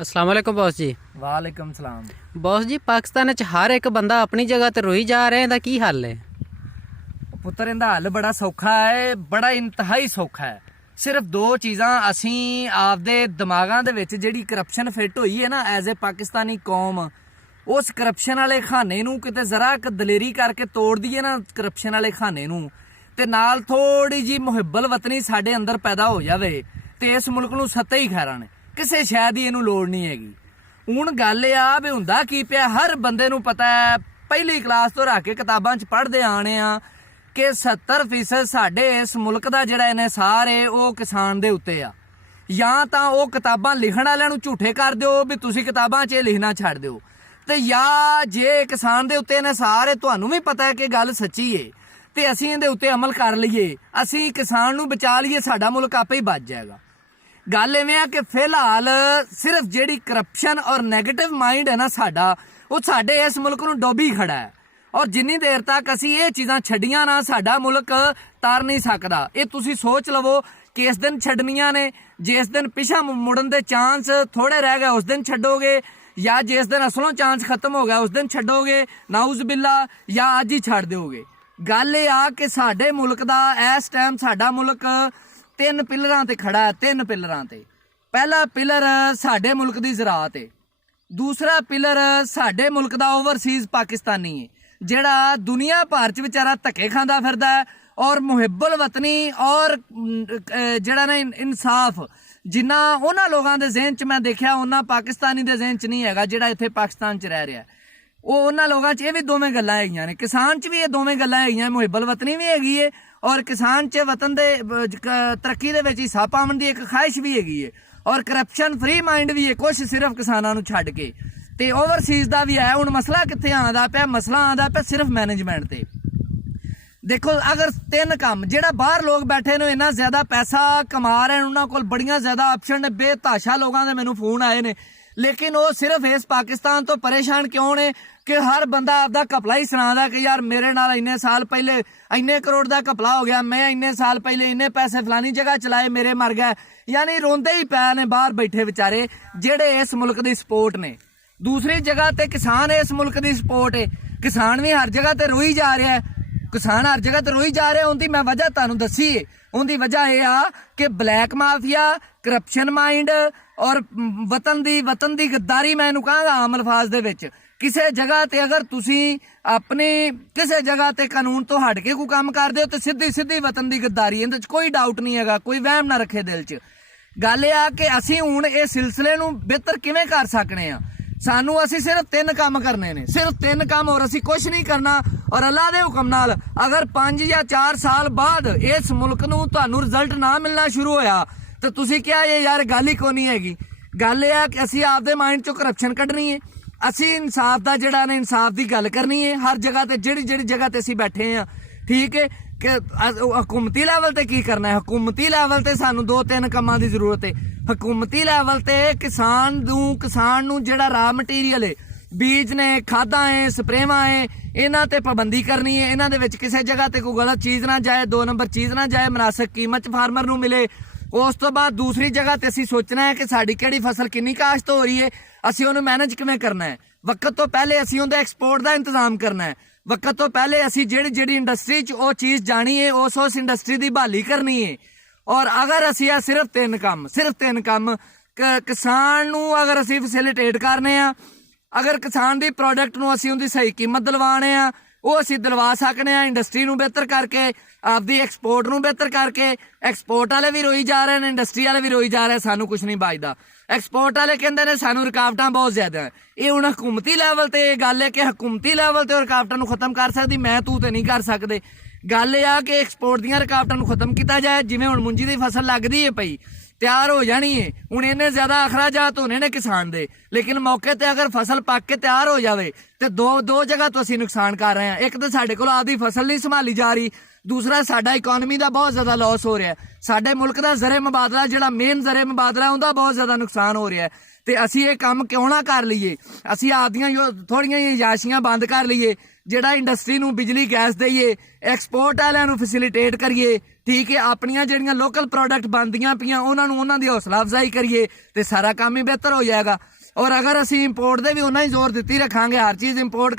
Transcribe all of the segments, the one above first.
अस्सलाम वालेकुम बॉस जी। वालेकुम सलाम। बॉस जी, पाकिस्तान च हर एक बंदा अपनी जगह ते रोई जा रहा है, की हल है? पुत्तर इंदा हल बड़ा सौखा है, बड़ा इंतहाई सौखा है। सिर्फ दो चीज़ां असीं आपदे दिमागां दे विच जिहड़ी करप्शन फिट होई है ना एज ए पाकिस्तानी कौम, उस करप्शन वाले खाने नूं किते जरा क दलेरी करके तोड़ दईए ना करप्शन वाले खाने नूं, ते नाल थोड़ी जी मुहिब्बल वतनी साडे अंदर पैदा हो जावे ते इस मुल्क नूं सत्ते ही खैरन। किसी शै दी इहनूं लोड़ नहीं हैगी। हुण गल ये आ भी हुंदा की पिया, हर बंदे नूं पता है, पहली क्लास तो रख के किताबां च पढ़दे आने आ कि 70% साडे इस मुल्क दा जिहड़ा इन्हिसार है वो किसान दे उत्ते आ। या तां वो किताबां लिखण वालिआं नूं झूठे कर दिओ भी तुसीं किताबां 'च लिखना छड्ड दिओ, ते या जे किसान दे उत्ते इन्हिसार है, तुहानूं भी पता है कि गल सच्ची है, ते असीं इहदे उत्ते अमल कर लईए, असीं किसान नूं बचा लईए, साडा मुल्क आपे ही बच जाएगा। गल इवें आ कि फिलहाल सिर्फ जिहड़ी करप्शन और नैगेटिव माइंड है ना साडा, वो साडे इस मुल्क नूं डोबी खड़ा है। और जिन्नी देर तक असीं ये चीज़ां छड्डियां ना, साडा मुल्क तर नहीं सकदा। ये तुसीं सोच लवो कि इस दिन छड्डनियां ने, जिस दिन पिछा मुड़न दे चांस थोड़े रह गए उस दिन छड्डोगे, या जिस दिन असलों चांस खत्म हो गया उस दिन छड्डोगे, नाउज़ बिल्ला, या अज ही छड्ड दोगे। गल ये आ कि साडे मुल्क दा इस टाइम साडा मुल्क 3 पिलरां ते खड़ा है। 3 पिलरां ते। पहला पिलर साडे मुल्क दी ज़राअत है, दूसरा पिलर साडे मुल्क दा ओवरसीज़ पाकिस्तानी है जिहड़ा दुनिया भर च बेचारा धक्के खांदा फिरदा है, और मुहिब्बल वतनी और जिहड़ा ना इंसाफ जिन्ना उन्हां लोगां दे ज़हन च मैं देखिया उन्ना पाकिस्तानी दे ज़हन च नहीं हैगा जिहड़ा इत्थे पाकिस्तान च रह रहा है। वो उन्हां लोगां च ये भी दोवें गल्लां हैगियां ने, किसान च भी ये दोवें गल्लां हैगियां, मुहिब्बल वतनी भी हैगी है और किसान च वतन दे तरक्की दे विच हिस्सा पाउण दी एक ख्वाहिश भी हैगी है, और करप्शन फ्री माइंड भी है कुछ सिर्फ किसानां नूं छड्ड के, ते ओवरसीज़ दा भी है। हुण मसला कित्थे आंदा पिया? मसला आंदा पिया सिर्फ मैनेजमेंट ते। देखो, अगर 3 काम जिहड़ा बाहर लोग बैठे ने इन्ना ज्यादा पैसा कमा रहे हैं, उन्होंने कोल बड़ियां ज्यादा ऑप्शन ने, बेताशा लोगों के मैनू फोन आए ने, लेकिन वो सिर्फ इस पाकिस्तान तो परेशान क्यों ने कि हर बंदा आपदा घपला ही सुनादा कि यार मेरे नाल इन्ने साल पहले इन्ने करोड़ का घपला हो गया, मैं इन्ने साल पहले इन्ने पैसे फलानी जगह चलाए, मेरे मर गए। यानी रोंदे ही पै ने बाहर बैठे बेचारे जेड़े इस मुल्क की सपोर्ट ने। दूसरी जगह ते किसान इस मुल्क की सपोर्ट है, किसान भी हर जगह ते रोई जा रहा है, किसान हर जगह ते रोई जा रहे हैं। उनकी मैं वजह तुहानूं दसी है। उनकी वजह यह आ कि ब्लैक माफिया, करप्शन माइंड और वतन दी गद्दारी, मैं इहनूं कहांगा आम अल्फाज दे विच, किसी जगह ते अगर तुसीं अपनी किसी जगह ते कानून तो हट के कोई काम करदे हो तो सीधी सीधी वतन दी गद्दारी, इहदे च कोई डाउट नहीं हैगा, कोई वहम ना रखे दिल च। गल ये आ कि असीं हुण इस सिलसिले नूं बेहतर किवें कर सकने आ? सानू असी सिर्फ 3 काम करने ने, सिर्फ 3 काम, और असी कुछ नहीं करना। और अल्लाह दे हुक्म नाल अगर 5 या 4 साल बाद इस मुल्क नूं तुहानूं रिजल्ट ना मिलना शुरू होया तो तुसीं क्या ये यार गल ही कोई नहीं हैगी। गल ये है कि असी आपदे माइंड चों करप्शन कड्ढनी है, असी इंसाफ दा जिहड़ा ने इंसाफ दी गल करनी है हर जगह ते, जिहड़ी जगह ते असी बैठे हैं। ठीक है कि हुकूमती लैवल ते की करना है? हुकूमती लैवल ते सानू 2-3 कामां दी जरूरत है। हुकूमती लैवल ते किसान नूं जिहड़ा रा मटीरियल है, बीज ने, खादां है, स्प्रेवां है, इन्हां ते पाबंदी करनी है। इन्हां दे विच किसी जगह ते कोई गलत चीज़ ना जाए, 2 नंबर चीज़ ना जाए, मुनासिब कीमत फार्मर नूं मिले। उस तो बाद दूसरी जगह ते असीं सोचना है कि साडी किहड़ी फसल किन्नी काश्त हो रही है, असीं उहनूं मैनेज किवें करना है। वक्त तो पहले असीं उहदे एक्सपोर्ट का इंतजाम करना है। वक्त तो पहले असीं जिहड़ी इंडस्ट्री च वो चीज़ जानी है, उस इंडस्ट्री की बहाली करनी है। और अगर असीं सिर्फ 3 काम किसान नूं अगर असीं फैसिलिटेट करने आ, अगर किसान दी प्रोडक्ट नूं असीं उहदी सही कीमत दिलवाने आ, वो असीं दिलवा सकने आ। इंडस्ट्री नूं बेहतर करके, आपदी एक्सपोर्ट नूं बेहतर करके, एक्सपोर्ट वाले भी रोई जा रहे हैं, इंडस्ट्री वाले भी रोई जा रहे हैं, सानू कुछ नहीं बचदा। एक्सपोर्ट वाले कहते हैं सानू रुकावटां बहुत ज्यादा है। ये हुण हुकूमती लैवल ते गल है कि हुकूमती लैवल ते रुकावटां नूं खत्म कर सकदी मैं, तू ते नहीं कर सकदे। गल ये आ कि एक्सपोर्ट दीयां रुकावटां नूं खत्म किया जाए। जिवें हुण मुंजी दी फसल लगदी है पई, तैयार हो जानी है, हुण इन्ने ज्यादा अखराजात होने ने किसान दे, लेकिन मौके ते अगर फसल पक के तैयार हो जाए तो दो जगह तो असीं नुकसान कर रहे हैं। एक तो साडे कोल आपदी फसल नहीं संभाली जा रही, दूसरा साडा इकोनॉमी का बहुत ज्यादा लॉस हो रहा है। साडे मुल्क का ज़रे मुबादला जिहड़ा मेन ज़रे मुबादला उहदा बहुत ज्यादा नुकसान हो रहा है। तो असीं ये काम क्यों ना कर लीए? असीं आपदियां थोड़ियां याशियां बंद कर लीए, ਜਿਹੜਾ ਇੰਡਸਟਰੀ ਨੂੰ ਬਿਜਲੀ ਗੈਸ ਦੇਈਏ, ਐਕਸਪੋਰਟ ਵਾਲਿਆਂ ਨੂੰ ਫੈਸਿਲਿਟੇਟ ਕਰੀਏ, ਠੀਕ ਹੈ, ਆਪਣੀਆਂ ਜਿਹੜੀਆਂ ਲੋਕਲ ਪ੍ਰੋਡਕਟ ਬਣਦੀਆਂ ਪਈਆਂ ਉਹਨਾਂ ਦੀ ਹੌਸਲਾ ਅਫਜ਼ਾਈ ਕਰੀਏ ਤੇ ਸਾਰਾ ਕੰਮ ਹੀ ਬਿਹਤਰ ਹੋ ਜਾਏਗਾ। ਔਰ ਅਗਰ ਅਸੀਂ ਇੰਪੋਰਟ ਦੇ ਵੀ ਉਹਨਾਂ ਹੀ ਜ਼ੋਰ ਦਿੱਤੀ ਰੱਖਾਂਗੇ, ਹਰ ਚੀਜ਼ ਇੰਪੋਰਟ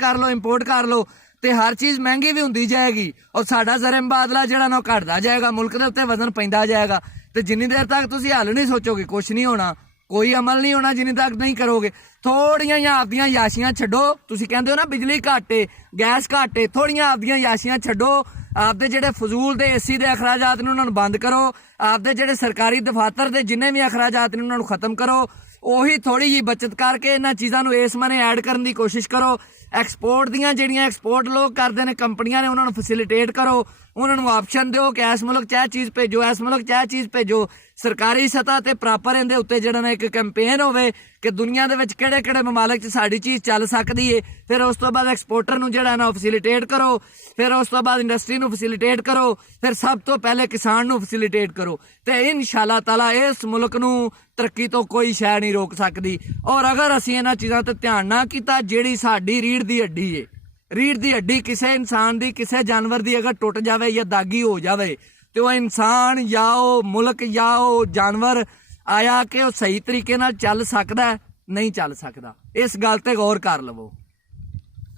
ਕਰ ਲਓ ਤੇ ਹਰ ਚੀਜ਼ ਮਹਿੰਗੀ ਵੀ ਹੁੰਦੀ ਜਾਏਗੀ ਔਰ ਸਾਡਾ ਜ਼ਰ ਮੁਬਾਦਲਾ ਜਿਹੜਾ ਨਾ ਘਟਦਾ ਜਾਏਗਾ, ਮੁਲਕ ਦੇ ਉੱਤੇ ਵਜ਼ਨ ਪੈਂਦਾ ਜਾਏਗਾ। ਤੇ ਜਿੰਨੀ ਦੇਰ ਤੱਕ ਤੁਸੀਂ ਹੱਲ ਨਹੀਂ ਸੋਚੋਗੇ ਕੁਛ ਨਹੀਂ ਹੋਣਾ, ਕੋਈ ਅਮਲ ਨਹੀਂ ਹੋਣਾ ਜਿੰਨੀ ਤੱਕ ਨਹੀਂ ਕਰੋਗੇ। ਥੋੜੀਆਂ ਜਿਹੀਆਂ ਆਪਦੀਆਂ ਯਾਸ਼ੀਆਂ ਛੱਡੋ, ਤੁਸੀਂ ਕਹਿੰਦੇ ਹੋ ਨਾ ਬਿਜਲੀ ਘਾਟੇ ਗੈਸ ਘਾਟੇ, ਥੋੜੀਆਂ ਆਪਦੀਆਂ ਯਾਸ਼ੀਆਂ ਛੱਡੋ, ਆਪਦੇ ਜਿਹੜੇ ਫਜ਼ੂਲ ਦੇ ਏਸੀ ਦੇ ਅਖਰਾਜਾਤ ਨੇ ਉਹਨਾਂ ਨੂੰ ਬੰਦ ਕਰੋ, ਆਪਦੇ ਜਿਹੜੇ ਸਰਕਾਰੀ ਦਫ਼ਾਤਰ ਦੇ ਜਿੰਨੇ ਵੀ ਅਖਰਾਜਾਤ ਨੇ ਉਹਨਾਂ ਨੂੰ ਖਤਮ ਕਰੋ, ਉਹੀ ਥੋੜੀ ਜਿਹੀ ਬਚਤ ਕਰਕੇ ਇਹਨਾਂ ਚੀਜ਼ਾਂ ਨੂੰ ਇਸ ਮਨੇ ਐਡ ਕਰਨ ਦੀ ਕੋਸ਼ਿਸ਼ ਕਰੋ। ਐਕਸਪੋਰਟ ਦੀਆਂ ਜਿਹੜੀਆਂ ਐਕਸਪੋਰਟ ਲੋਕ ਕਰਦੇ ਨੇ ਕੰਪਨੀਆਂ ਨੇ ਉਹਨਾਂ ਨੂੰ ਫੈਸਿਲਿਟੇਟ ਕਰੋ, ਉਹਨਾਂ ਨੂੰ ਆਪਸ਼ਨ ਦਿਓ ਕਿ ਇਸ ਮੁਲਕ 'ਚ ਇਹ ਚੀਜ਼ ਭੇਜੋ, ਇਸ ਮੁਲਕ 'ਚ ਇਹ ਚੀਜ਼ ਭੇਜੋ। ਸਰਕਾਰੀ ਸਤ੍ਹਾ ਤੇ ਪ੍ਰਾਪਰ ਇਹਦੇ ਉੱਤੇ ਜਿਹੜਾ ਨਾ ਇੱਕ ਕੈਂਪੇਨ ਹੋਵੇ ਕਿ ਦੁਨੀਆ ਦੇ ਵਿੱਚ ਕਿਹੜੇ ਮਮਾਲਕ 'ਚ ਸਾਡੀ ਚੀਜ਼ ਚੱਲ ਸਕਦੀ ਏ। ਫਿਰ ਉਸ ਤੋਂ ਬਾਅਦ ਐਕਸਪੋਰਟਰ ਨੂੰ ਜਿਹੜਾ ਨਾ ਫੈਸਿਲਿਟੇਟ ਕਰੋ, ਫਿਰ ਉਸ ਤੋਂ ਬਾਅਦ ਇੰਡਸਟਰੀ ਨੂੰ ਫੈਸਿਲਿਟੇਟ ਕਰੋ, ਫਿਰ ਸਭ ਤੋਂ ਪਹਿਲੇ ਕਿਸਾਨ ਨੂੰ ਫੈਸਿਲਿਟੇਟ ਕਰੋ ਤੇ ਇਨਸ਼ਾਅੱਲਾ ਤਾਲਾ ਇਸ ਮੁਲਕ ਨੂੰ ਤਰੱਕੀ ਤੋਂ ਕੋਈ ਸ਼ੈ ਨਹੀਂ ਰੋਕ ਸਕਦੀ। ਔਰ ਅਗਰ ਅਸੀਂ ਇਹਨਾਂ ਚੀਜ਼ਾਂ ਤੇ ਧਿਆਨ ਨਾ ਕੀਤਾ, ਜਿਹੜੀ ਸਾਡੀ ਰੀੜ੍ਹ ਦੀ ਹੱਡੀ ਏ, ਰੀੜ੍ਹ ਦੀ ਹੱਡੀ ਕਿਸੇ ਇਨਸਾਨ ਦੀ ਕਿਸੇ ਜਾਨਵਰ ਦੀ ਅਗਰ ਟੁੱਟ ਜਾਵੇ ਜਾਂ ਦਾਗੀ ਹੋ ਜਾਵੇ ਤੇ ਉਹ ਇਨਸਾਨ ਜਾਂ ਉਹ ਮੁਲਕ ਜਾਂ ਉਹ ਜਾਨਵਰ ਆਇਆ ਕਿ ਉਹ ਸਹੀ ਤਰੀਕੇ ਨਾਲ ਚੱਲ ਸਕਦਾ, ਨਹੀਂ ਚੱਲ ਸਕਦਾ। ਇਸ ਗੱਲ ਤੇ ਗੌਰ ਕਰ ਲਵੋ।